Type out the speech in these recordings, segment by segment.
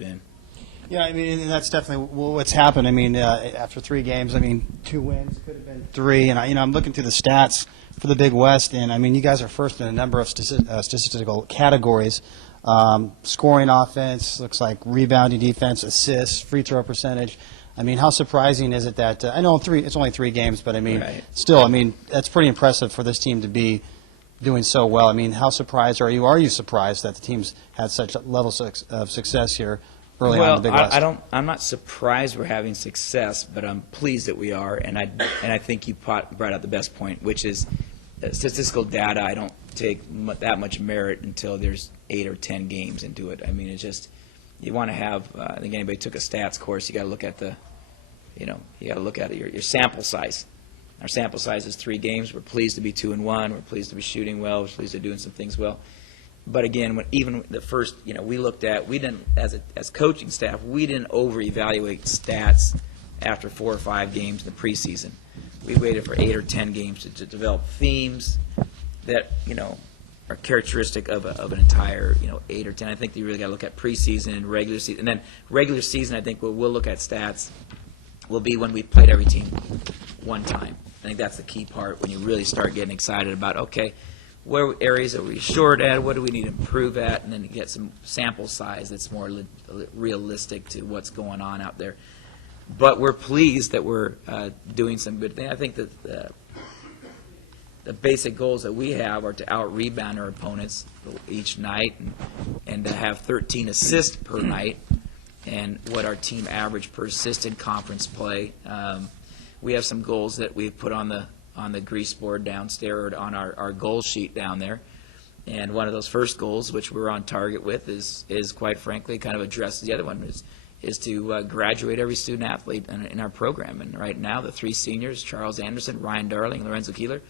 been. Yeah, I mean, and that's definitely what's happened. I mean, after 3 games, I mean, 2 wins could have been 3, and I'm looking through the stats for the Big West, and I mean, you guys are first in a number of statistical categories. Scoring offense, looks like rebounding defense, assists, free throw percentage. I mean, how surprising is it that I know it's only 3 games, but I mean, Right. still, I mean, that's pretty impressive for this team to be doing so well. I mean, how surprised are you? Are you surprised that the team's had such levels of success here early on in the Big West? I'm not surprised we're having success, but I'm pleased that we are, and I think you brought out the best point, which is statistical data. I don't take that much merit until there's 8 or 10 games into it. I mean, it's just you want to have. I think anybody took a stats course, you got to look at your sample size. Our sample size is 3 games. We're pleased to be 2-1. We're pleased to be shooting well. We're pleased to be doing some things well. But again, even the first, we didn't, as coaching staff, we didn't over-evaluate stats after 4 or 5 games in the preseason. We waited for 8 or 10 games to develop themes that, are characteristic of an entire, 8 or 10. I think you really got to look at preseason and regular season. And then regular season, I think we'll look at stats will be when we played every team one time. I think that's the key part when you really start getting excited about, okay, where areas are we short at, what do we need to improve at, and then get some sample size that's more realistic to what's going on out there. But we're pleased that we're doing some good things. I think that the basic goals that we have are to out-rebound our opponents each night and to have 13 assists per night, and what our team average per assist in conference play. We have some goals that we've put on the grease board downstairs, on our goal sheet down there. And one of those first goals, which we're on target with, is quite frankly kind of addresses the other one, is to graduate every student athlete in our program. And right now, the 3 seniors, Charles Anderson, Ryan Darling, and Lorenzo Keeler,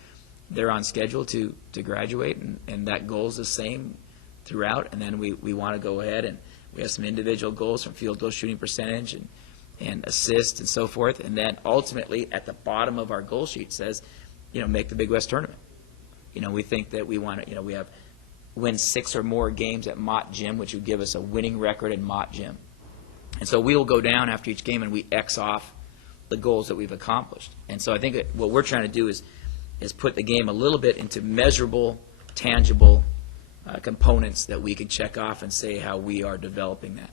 they're on schedule to graduate, and that goal is the same throughout. And then we want to go ahead, and we have some individual goals from field goal shooting percentage and assist and so forth. And then ultimately, at the bottom of our goal sheet says, make the Big West tournament. We think that we want to, we have win 6 or more games at Mott Gym, which would give us a winning record in Mott Gym. And so we will go down after each game and we X off the goals that we've accomplished. And so I think that what we're trying to do is put the game a little bit into measurable, tangible components that we can check off and say how we are developing that.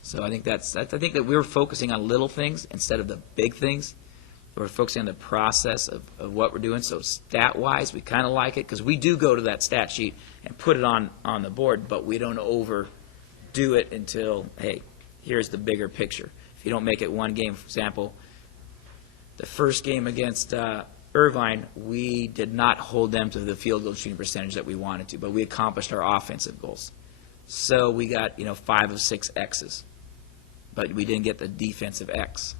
So I think I think that we're focusing on little things instead of the big things. We're focusing on the process of what we're doing. So stat-wise, we kind of like it because we do go to that stat sheet and put it on the board, but we don't overdo it until, hey, here's the bigger picture. If you don't make it one game, for example, the first game against Irvine, we did not hold them to the field goal shooting percentage that we wanted to, but we accomplished our offensive goals. So we got 5 of 6 X's, but we didn't get the defensive X.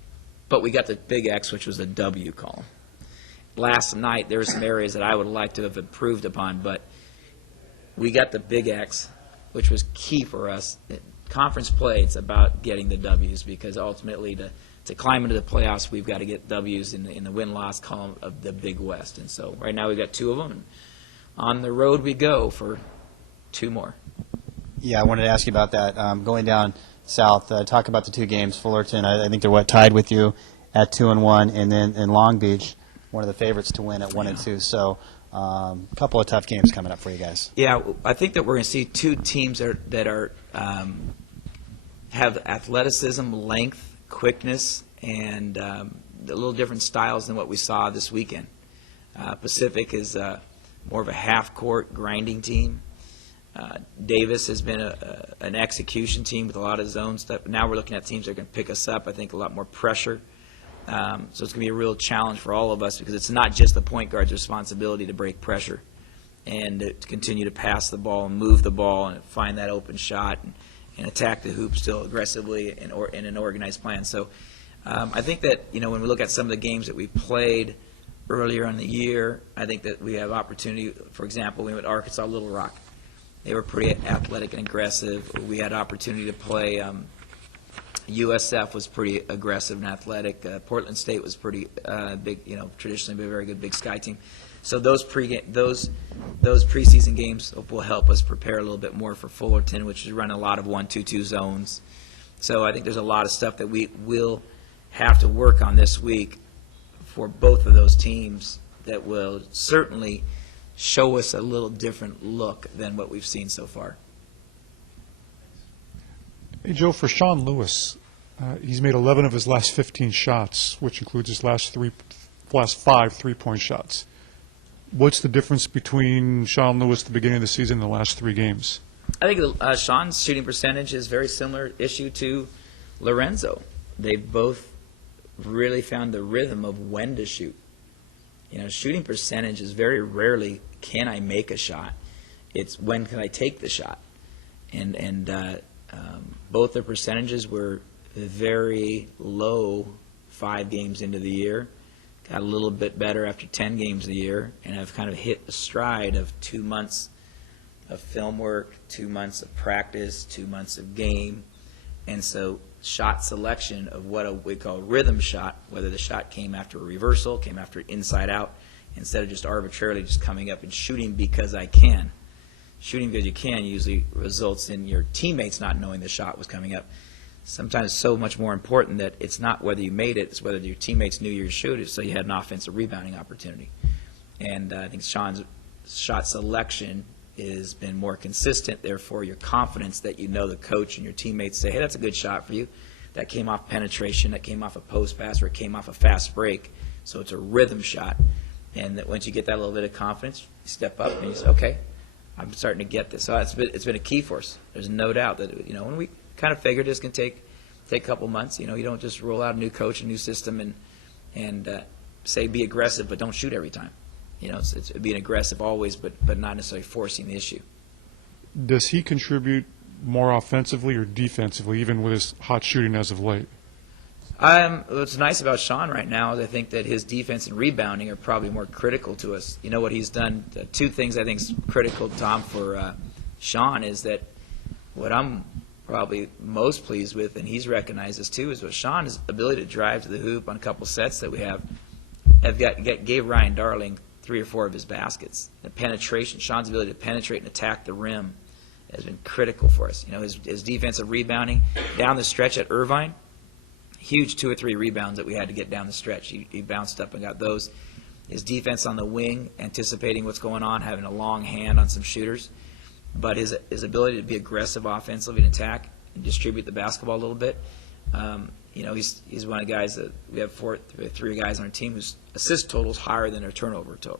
But we got the big X, which was the W column. Last night, there were some areas that I would like to have improved upon, but we got the big X, which was key for us. Conference play, it's about getting the W's because ultimately to climb into the playoffs, we've got to get W's in the win-loss column of the Big West. And so right now we've got 2 of them, and on the road we go for 2 more. Yeah, I wanted to ask you about that. Going down south, talk about the 2 games. Fullerton, I think they're tied with you at 2-1, and then in Long Beach, one of the favorites to win at 1-2. So a couple of tough games coming up for you guys. Yeah, I think that we're going to see 2 teams that are have athleticism, length, quickness, and a little different styles than what we saw this weekend. Pacific is more of a half-court grinding team. Davis has been an execution team with a lot of zone stuff. Now we're looking at teams that are going to pick us up. I think a lot more pressure. So it's going to be a real challenge for all of us because it's not just the point guard's responsibility to break pressure and to continue to pass the ball and move the ball and find that open shot and attack the hoop still aggressively and in an organized plan. So I think that when we look at some of the games that we played earlier in the year, I think that we have opportunity. For example, we went to Arkansas Little Rock. They were pretty athletic and aggressive. We had opportunity to play. USF was pretty aggressive and athletic. Portland State was pretty big, traditionally been a very good Big Sky team. So those preseason games will help us prepare a little bit more for Fullerton, which is running a lot of 1-2-2 zones. So I think there's a lot of stuff that we will have to work on this week for both of those teams that will certainly show us a little different look than what we've seen so far. Hey, Joe, for Shawn Lewis, he's made 11 of his last 15 shots, which includes his last 5 three-point shots. What's the difference between Shawn Lewis at the beginning of the season and the last 3 games? I think Sean's shooting percentage is very similar issue to Lorenzo. They both really found the rhythm of when to shoot. Shooting percentage is very rarely can I make a shot. It's when can I take the shot. And both their percentages were very low 5 games into the year. Got a little bit better after 10 games a year, and I've kind of hit the stride of 2 months of film work, 2 months of practice, 2 months of game. And so shot selection of what we call rhythm shot, whether the shot came after a reversal, came after inside out, instead of just arbitrarily just coming up and shooting because I can. Shooting because you can usually results in your teammates not knowing the shot was coming up. Sometimes it's so much more important that it's not whether you made it, it's whether your teammates knew you were shooting, so you had an offensive rebounding opportunity. And I think Sean's shot selection has been more consistent, therefore your confidence that you know the coach and your teammates say, hey, that's a good shot for you. That came off penetration, that came off a post pass, or it came off a fast break. So it's a rhythm shot. And that once you get that little bit of confidence, you step up and you say, okay, I'm starting to get this. So it's been a key for us. There's no doubt that, when we kind of figured this can take a couple months, you don't just roll out a new coach, a new system, and say be aggressive, but don't shoot every time. It's being aggressive always, but not necessarily forcing the issue. Does he contribute more offensively or defensively, even with his hot shooting as of late? What's nice about Shawn right now is I think that his defense and rebounding are probably more critical to us. What he's done, 2 things I think is critical, Tom, for Shawn is that what I'm probably most pleased with, and he's recognized this too, is what Shawn's ability to drive to the hoop on a couple sets that we have gave Ryan Darling 3 or 4 of his baskets. The penetration, Shawn's ability to penetrate and attack the rim has been critical for us. His defensive rebounding down the stretch at Irvine, huge 2 or 3 rebounds that we had to get down the stretch. He bounced up and got those. His defense on the wing, anticipating what's going on, having a long hand on some shooters. But his ability to be aggressive offensively and attack and distribute the basketball a little bit. He's one of the guys that we have 3 guys on our team whose assist total is higher than their turnover total.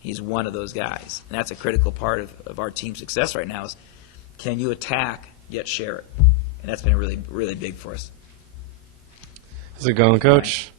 He's one of those guys, and that's a critical part of our team's success right now. Is can you attack yet share it? And that's been really, really big for us. How's it going, Coach?